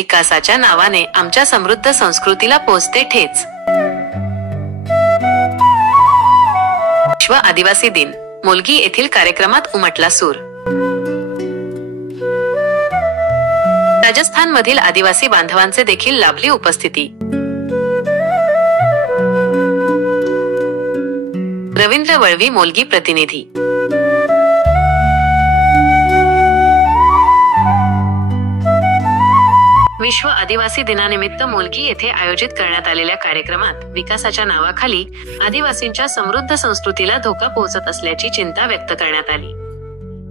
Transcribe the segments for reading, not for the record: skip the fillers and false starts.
विकासाच्या नावाने आमच्या समृद्ध संस्कृतीला पोचते ठेच। विश्व आदिवासी दिन, मोलगी येथील कार्यक्रमात उमटला सूर। राजस्थान मधील आदिवासी बांधवांचे देखील लाभली उपस्थिती। रवींद्र वळवी, मोलगी प्रतिनिधी। विश्व आदिवासी दिनानिमित्त मोलगी येथे आयोजित करण्यात आलेल्या कार्यक्रमात विकासाच्या नावाखाली आदिवासींच्या समृद्ध संस्कृतीला धोका पोहोचत असल्याची चिंता व्यक्त करण्यात आली।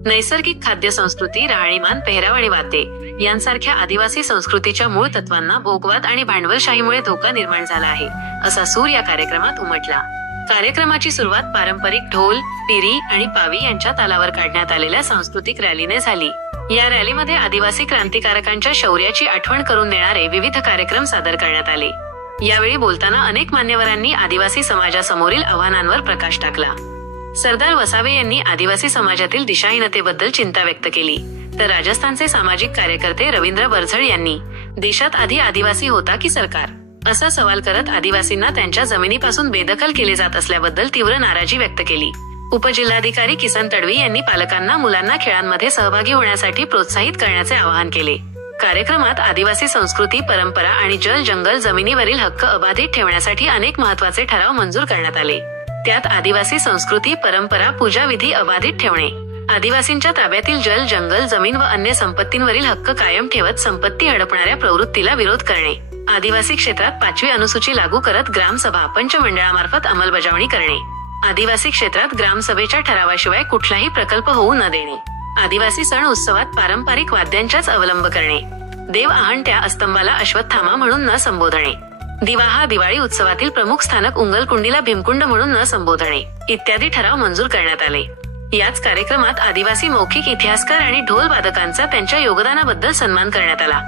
नैसर्गिक खाद्य संस्कृती, राहणीमान, पेहराव आणि वाद्ये यांसारख्या आदिवासी संस्कृतीच्या मूळ तत्वांना भोगवाद आणि भांडवलशाहीमुळे धोका निर्माण झाला आहे, असा सूर या कार्यक्रमात उमटला। कार्यक्रमाची सुरुवात पारंपरिक ढोल, पिरी आणि पावी यांच्या तालावर काढण्यात आलेल्या सांस्कृतिक रॅलीने झाली। या रॅलीमध्ये आदिवासी क्रांतिकारकांच्या शौर्याची आठवण करून देणारे विविध कार्यक्रम सादर करण्यात आले। यावेळी बोलताना अनेक मान्यवरांनी आदिवासी समाजासमोरील आव्हानांवर प्रकाश टाकला। सरदार वसावे यांनी आदिवासी समाजातील दिशाहीनतेबद्दल चिंता व्यक्त केली, तर राजस्थानचे सामाजिक कार्यकर्ते रवींद्र बरझळ यांनी देशात आधी आदिवासी होता की सरकार, असा सवाल करत आदिवासींना त्यांच्या जमिनीपासून बेदखल केले जात असल्याबद्दल तीव्र नाराजी व्यक्त केली। उपजिल्हाधिकारी किसन तडवी यांनी पालकांना मुलांना खेळांमध्ये सहभागी होण्यासाठी प्रोत्साहित करण्याचे आवाहन केले। कार्यक्रमात आदिवासी संस्कृती, परंपरा आणि जल जंगल जमिनीवरील हक्क अबाधित ठेवण्यासाठी अनेक महत्त्वाचे ठराव मंजूर करण्यात आले। त्यात आदिवासी संस्कृती, परंपरा, पूजा विधी अबाधित ठेवणे, आदिवासींच्या ताब्यातील जल जंगल जमीन व अन्य संपत्तींवरील हक्क कायम ठेवत संपत्ती हडपणाऱ्या प्रवृत्तीला विरोध करणे, आदिवासी क्षेत्रात 5वी अनुसूची लागू करत ग्रामसभा पंचमंडळामार्फत अंमलबजावणी करणे, आदिवासी क्षेत्रात ग्रामसभेच्या ठरावाशिवाय कुठलाही प्रकल्प होऊ न देणे, आदिवासी सण उत्सवात पारंपरिक वाद्यांचाच अवलंब करणे, देव आहणत्या अस्तंभाला अश्वत्थामा म्हणून न संबोधणे, दिवा हा दिवाळी उत्सवातील प्रमुख स्थानक उंगलकुंडीला भीमकुंड म्हणून न संबोधणे इत्यादी ठराव मंजूर करण्यात आले। याच कार्यक्रमात आदिवासी मौखिक इतिहासकार आणि ढोल वादकांचा त्यांच्या योगदानाबद्दल सन्मान करण्यात आला।